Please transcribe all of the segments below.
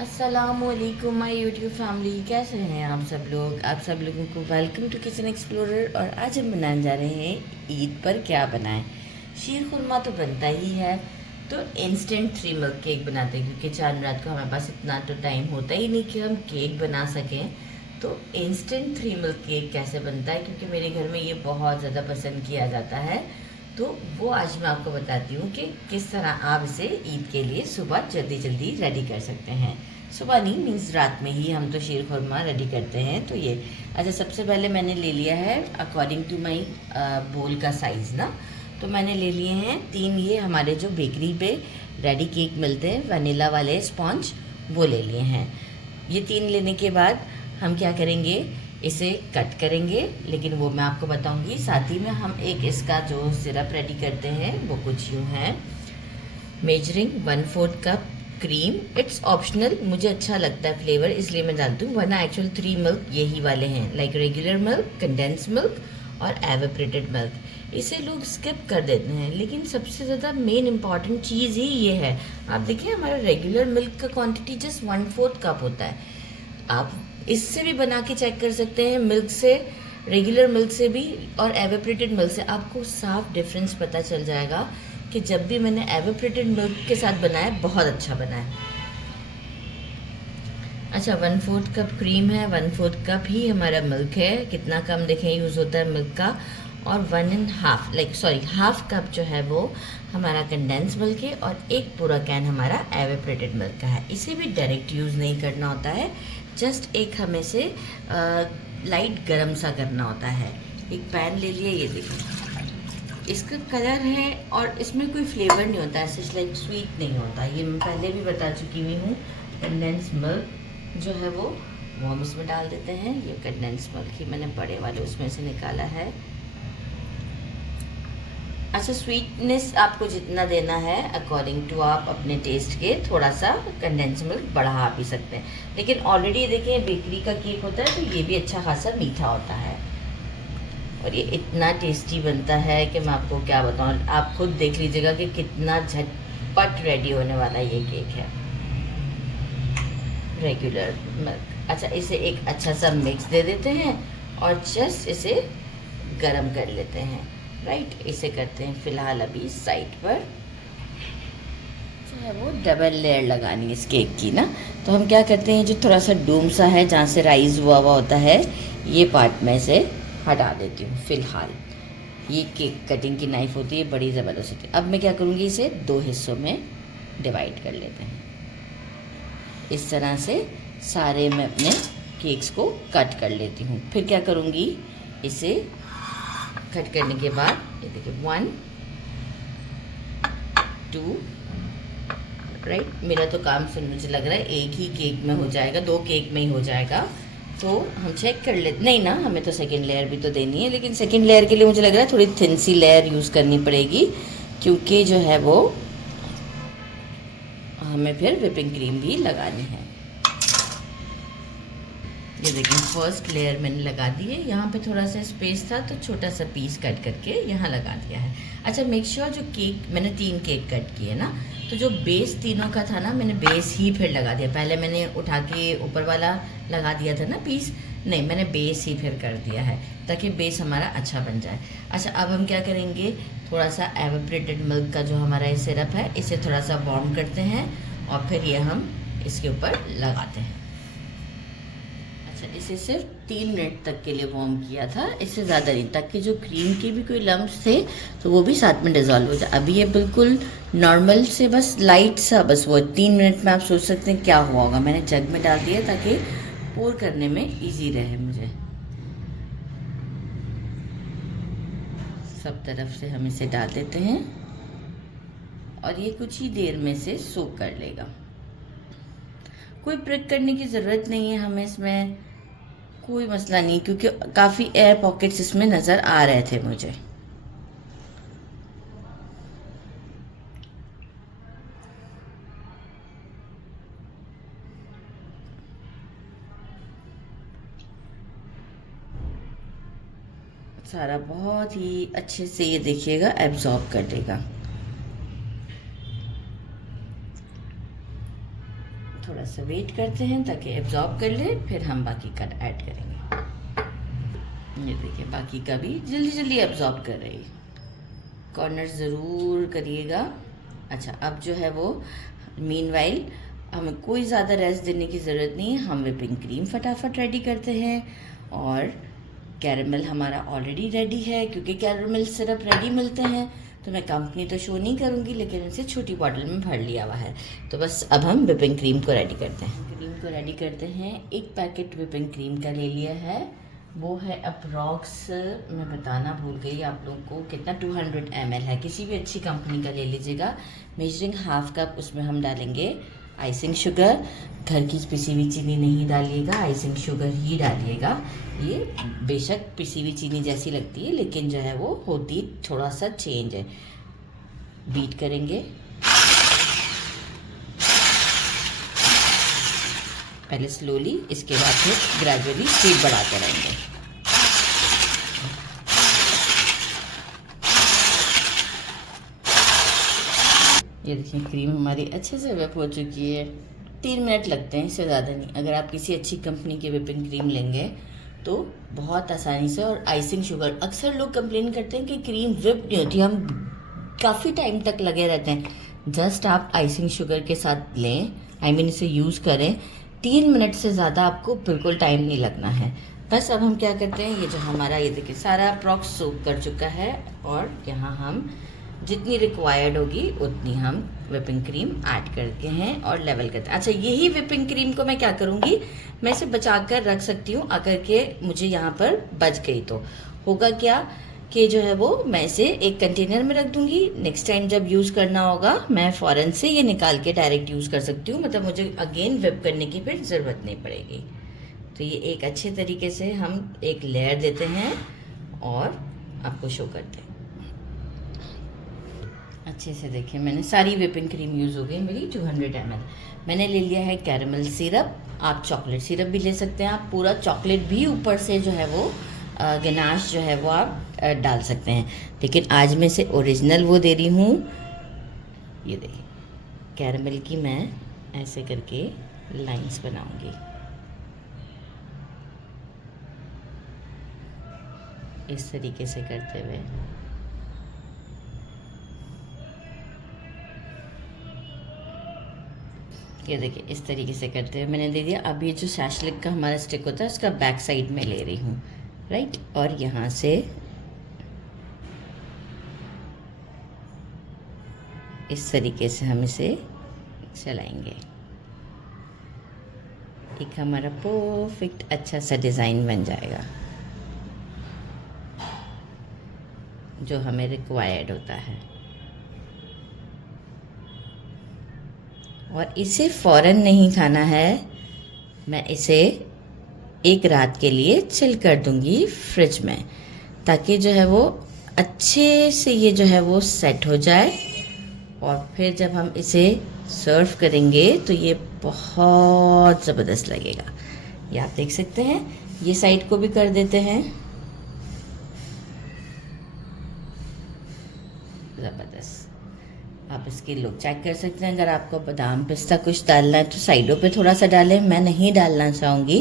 अस्सलामुअलैकुम my YouTube family, कैसे हैं आप सब लोगों को वेलकम टू किचन एक्सप्लोरर। और आज हम बनाने जा रहे हैं ईद पर क्या बनाएं। शीर खुरमा तो बनता ही है, तो इंस्टेंट 3 मिल्क केक बनाते हैं क्योंकि चांद रात को हमारे पास इतना तो टाइम होता ही नहीं कि हम केक बना सकें। तो इंस्टेंट 3 मिल्क केक कैसे बनता है, क्योंकि मेरे घर में ये बहुत ज़्यादा पसंद किया जाता है, तो वो आज मैं आपको बताती हूँ कि किस तरह आप इसे ईद के लिए सुबह जल्दी जल्दी रेडी कर सकते हैं। सुबह नहीं मीन्स रात में ही हम तो शीर खुरमा रेडी करते हैं। तो ये अच्छा, सबसे पहले मैंने ले लिया है अकॉर्डिंग टू माई बोल का साइज़ ना। तो मैंने ले लिए हैं 3, ये हमारे जो बेकरी पे रेडी केक मिलते हैं वनीला वाले स्पॉन्ज, वो ले लिए हैं। ये 3 लेने के बाद हम क्या करेंगे, इसे कट करेंगे, लेकिन वो मैं आपको बताऊंगी। साथ ही में हम एक इसका जो सिरप रेडी करते हैं वो कुछ यूँ है। Measuring 1/4 cup cream, it's optional, मुझे अच्छा लगता है फ्लेवर इसलिए मैं डालती हूँ, वरना एक्चुअल 3 मिल्क यही वाले हैं, like regular milk, condense milk और एवापोरेटेड मिल्क। इसे लोग स्किप कर देते हैं, लेकिन सबसे ज़्यादा मेन इंपॉर्टेंट चीज़ ही ये है। आप देखिए हमारा रेगुलर मिल्क का क्वांटिटी जस्ट 1/4 कप होता है। आप इससे भी बना के चेक कर सकते हैं, मिल्क से, रेगुलर मिल्क से भी और एवापोरेटेड मिल्क से, आपको साफ डिफरेंस पता चल जाएगा कि जब भी मैंने एवापोरेटेड मिल्क के साथ बनाया बहुत अच्छा बना है। अच्छा, 1/4 कप क्रीम है, 1/4 कप ही हमारा मिल्क है। कितना कम देखें यूज़ होता है मिल्क का। और 1.5 हाफ कप जो है वो हमारा कंडेंस मिल्क है, और एक पूरा कैन हमारा एवापोरेटेड मिल्क का है। इसे भी डायरेक्ट यूज़ नहीं करना होता है, जस्ट एक हमें से लाइट गरम सा करना होता है। एक पैन ले लिया, ये देखिए इसका कलर है, और इसमें कोई फ्लेवर नहीं होता है, लाइक स्वीट नहीं होता, ये मैं पहले भी बता चुकी हुई हूँ। कंडेंस मिल्क जो है वो हम इसमें डाल देते हैं। ये कंडेंस मिल्क ही मैंने बड़े वाले उसमें से निकाला है। अच्छा, स्वीटनेस आपको जितना देना है अकॉर्डिंग टू आप अपने टेस्ट के थोड़ा सा कंडेंस मिल्क बढ़ा भी सकते हैं, लेकिन ऑलरेडी देखिए बेकरी का केक होता है तो ये भी अच्छा खासा मीठा होता है, और ये इतना टेस्टी बनता है कि मैं आपको क्या बताऊँ। आप खुद देख लीजिएगा कि कितना झटपट रेडी होने वाला ये केक है, रेगुलर मिल्क। अच्छा, इसे एक अच्छा सा मिक्स दे देते हैं और जस्ट इसे गरम कर लेते हैं। राइट, इसे करते हैं फ़िलहाल अभी साइड पर। जो है वो डबल लेयर लगानी है इस केक की ना। तो हम क्या करते हैं, जो थोड़ा सा डूम सा है जहाँ से राइस हुआ हुआ होता है, ये पार्ट में से हटा देती हूँ फ़िलहाल। ये केक कटिंग की नाइफ़ होती है, बड़ी ज़बरदस्त होती है। अब मैं क्या करूँगी, इसे 2 हिस्सों में डिवाइड कर लेते हैं। इस तरह से सारे मैं अपने केक्स को कट कर लेती हूँ। फिर क्या करूँगी, इसे कट करने के बाद ये देखिए 1 2, राइट। मेरा तो काम फिर मुझे लग रहा है एक ही केक में हो जाएगा, 2 केक में ही हो जाएगा। तो हम चेक कर लेते, नहीं ना, हमें तो सेकेंड लेयर भी तो देनी है, लेकिन सेकेंड लेयर के लिए मुझे लग रहा है थोड़ी थिन सी लेयर यूज़ करनी पड़ेगी, क्योंकि जो है वो हमें फिर विपिंग क्रीम भी लगानी है। ये देखिए फर्स्ट लेयर मैंने लगा दी है, यहाँ पे थोड़ा सा स्पेस था तो छोटा सा पीस कट करके यहाँ लगा दिया है। अच्छा, मेक श्योर जो केक मैंने 3 केक कट किए ना, तो जो बेस तीनों का था ना, मैंने बेस ही फिर लगा दिया। पहले मैंने उठा के ऊपर वाला लगा दिया था ना पीस, नहीं, मैंने बेस ही फिर कर दिया है ताकि बेस हमारा अच्छा बन जाए। अच्छा, अब हम क्या करेंगे, थोड़ा सा एवापोरेटेड मिल्क का जो हमारा ये सिरप है, इसे थोड़ा सा वार्म करते हैं और फिर ये हम इसके ऊपर लगाते हैं। अच्छा, इसे सिर्फ 3 मिनट तक के लिए वार्म किया था, इससे ज़्यादा नहीं, ताकि जो क्रीम के भी कोई लम्ब्स थे तो वो भी साथ में डिज़ोल्व हो जाए। अभी ये बिल्कुल नॉर्मल से बस लाइट सा, बस वो 3 मिनट में आप सोच सकते हैं क्या हुआ होगा। मैंने जग में डाल दिया ताकि पोर करने में इजी रहे मुझे। सब तरफ से हम इसे डाल देते हैं और ये कुछ ही देर में से सोक कर लेगा। कोई प्रिक करने की ज़रूरत नहीं है हमें इसमें, कोई मसला नहीं, क्योंकि काफ़ी एयर पॉकेट्स इसमें नज़र आ रहे थे मुझे। सारा बहुत ही अच्छे से ये देखिएगा एब्जॉर्ब कर लेगा। थोड़ा सा वेट करते हैं ताकि एब्जॉर्ब कर ले, फिर हम बाकी का ऐड करेंगे। ये देखिए बाकी का भी जल्दी जल्दी एब्जॉर्ब कर रही है। कॉर्नर ज़रूर करिएगा। अच्छा, अब जो है वो मीनवाइल हमें कोई ज़्यादा रेस्ट देने की ज़रूरत नहीं है, हम व्हिपिंग क्रीम फटाफट रेडी करते हैं। और कैरेमल हमारा ऑलरेडी रेडी है, क्योंकि कैरेमल सिरप रेडी मिलते हैं, तो मैं कंपनी तो शो नहीं करूँगी, लेकिन इसे छोटी बॉटल में भर लिया हुआ है। तो बस अब हम व्हिपिंग क्रीम को रेडी करते हैं। क्रीम को रेडी करते हैं। एक पैकेट व्हिपिंग क्रीम का ले लिया है, वो है अप्रॉक्स, मैं बताना भूल गई आप लोगों को कितना, 200 ml है। किसी भी अच्छी कंपनी का ले लीजिएगा। मेजरिंग हाफ कप उसमें हम डालेंगे आइसिंग शुगर। घर की पिसी हुई चीनी नहीं डालिएगा, आइसिंग शुगर ही डालिएगा। ये बेशक पिसी हुई चीनी जैसी लगती है, लेकिन जो है वो होती थोड़ा सा चेंज है। बीट करेंगे पहले स्लोली, इसके बाद फिर ग्रेजुअली स्पीड बढ़ाते रहेंगे। ये देखिए क्रीम हमारी अच्छे से वेप हो चुकी है। 3 मिनट लगते हैं, इससे ज़्यादा नहीं। अगर आप किसी अच्छी कंपनी की व्हिपिंग क्रीम लेंगे तो बहुत आसानी से। और आइसिंग शुगर, अक्सर लोग कंप्लेन करते हैं कि क्रीम व्हिप नहीं होती, हम काफ़ी टाइम तक लगे रहते हैं। जस्ट आप आइसिंग शुगर के साथ लें, इसे यूज़ करें, 3 मिनट से ज़्यादा आपको बिल्कुल टाइम नहीं लगना है। बस अब हम क्या करते हैं, ये जो हमारा ये देखिए सारा अप्रॉक्स सोक कर चुका है, और यहाँ हम जितनी रिक्वायर्ड होगी उतनी हम व्हिपिंग क्रीम ऐड करके हैं और लेवल करते हैं। अच्छा, यही व्हिपिंग क्रीम को मैं क्या करूँगी, मैं इसे बचा कर रख सकती हूँ। अगर के मुझे यहाँ पर बच गई तो होगा क्या कि जो है वो मैं इसे एक कंटेनर में रख दूँगी। नेक्स्ट टाइम जब यूज़ करना होगा मैं फ़ौरन से ये निकाल के डायरेक्ट यूज़ कर सकती हूँ, मतलब मुझे अगेन व्हिप करने की फिर ज़रूरत नहीं पड़ेगी। तो ये एक अच्छे तरीके से हम एक लेयर देते हैं और आपको शो करते हैं। अच्छे से देखिए मैंने सारी व्हिपिंग क्रीम यूज़ हो गई मेरी 200 ml। मैंने ले लिया है कैरेमल सिरप, आप चॉकलेट सिरप भी ले सकते हैं। आप पूरा चॉकलेट भी ऊपर से जो है वो गनाश जो है वो आप डाल सकते हैं, लेकिन आज मैं से ओरिजिनल वो दे रही हूँ। ये देखिए कैरेमल की मैं ऐसे करके लाइंस बनाऊंगी, इस तरीके से करते हुए। ये देखिए इस तरीके से करते हुए मैंने दे दिया। अब ये जो शैशलिक का हमारा स्टिक होता है उसका बैक साइड में ले रही हूँ, राइट, और यहाँ से इस तरीके से हम इसे चलाएंगे। एक हमारा परफेक्ट अच्छा सा डिज़ाइन बन जाएगा जो हमें रिक्वायर्ड होता है। और इसे फ़ौरन नहीं खाना है, मैं इसे एक रात के लिए चिल कर दूंगी फ्रिज में, ताकि जो है वो अच्छे से ये जो है वो सेट हो जाए। और फिर जब हम इसे सर्व करेंगे तो ये बहुत ज़बरदस्त लगेगा। ये आप देख सकते हैं। ये साइड को भी कर देते हैं, ज़बरदस्त। आप इसकी लुक चेक कर सकते हैं। अगर आपको बादाम पिस्ता कुछ डालना है तो साइडों पे थोड़ा सा डालें। मैं नहीं डालना चाहूँगी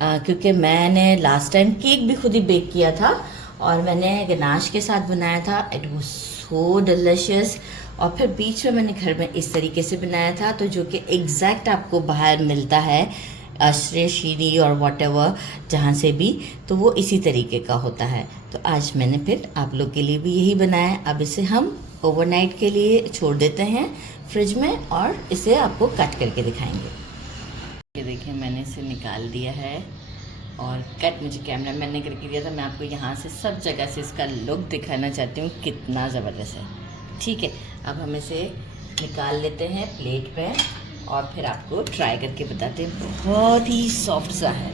क्योंकि मैंने लास्ट टाइम केक भी खुद ही बेक किया था और मैंने गनाश के साथ बनाया था। It was so delicious. और फिर बीच में मैंने घर में इस तरीके से बनाया था, तो जो कि एग्जैक्ट आपको बाहर मिलता है अशरे शीरी और वॉटेवर जहाँ से भी, तो वो इसी तरीके का होता है। तो आज मैंने फिर आप लोग के लिए भी यही बनाया। अब इसे हम ओवरनाइट के लिए छोड़ देते हैं फ्रिज में और इसे आपको कट करके दिखाएंगे। ये देखिए मैंने इसे निकाल दिया है और कट मुझे कैमरा मैन ने करके दिया था। मैं आपको यहाँ से सब जगह से इसका लुक दिखाना चाहती हूँ कितना ज़बरदस्त है। ठीक है, अब हम इसे निकाल लेते हैं प्लेट पे और फिर आपको ट्राई करके बताते हैं। बहुत ही सॉफ्ट सा है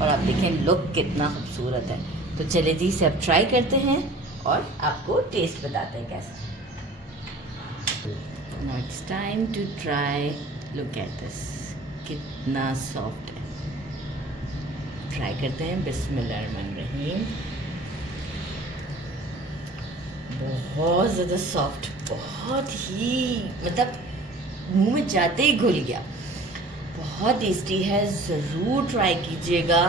और आप देखें लुक कितना खूबसूरत है। तो चलिए जी इसे अब ट्राई करते हैं और आपको टेस्ट बताते हैं कैसा। Now it's time to try. Look at this, कितना सॉफ्ट है। ट्राई करते हैं। बिस्मिल्लाहिर्रहमानिर्रहीम। बहुत ज़्यादा सॉफ्ट, बहुत ही मतलब मुंह में जाते ही घुल गया। बहुत टेस्टी है, ज़रूर ट्राई कीजिएगा।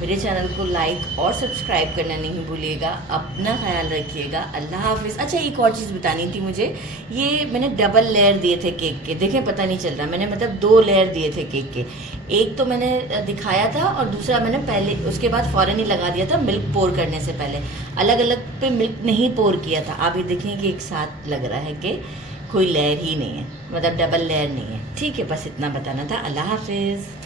मेरे चैनल को लाइक और सब्सक्राइब करना नहीं भूलिएगा। अपना ख्याल रखिएगा। अल्लाह हाफिज़। अच्छा, एक और चीज़ बतानी थी मुझे, ये मैंने डबल लेयर दिए थे केक के, देखें पता नहीं चल रहा, मैंने मतलब 2 लेयर दिए थे केक के। एक तो मैंने दिखाया था और दूसरा मैंने पहले उसके बाद फ़ौरन ही लगा दिया था, मिल्क पोर करने से पहले। अलग अलग पे मिल्क नहीं पोर किया था। आप ये देखें कि एक साथ लग रहा है कि कोई लेयर ही नहीं है, मतलब डबल लेयर नहीं है। ठीक है, बस इतना बताना था। अल्लाह हाफिज़।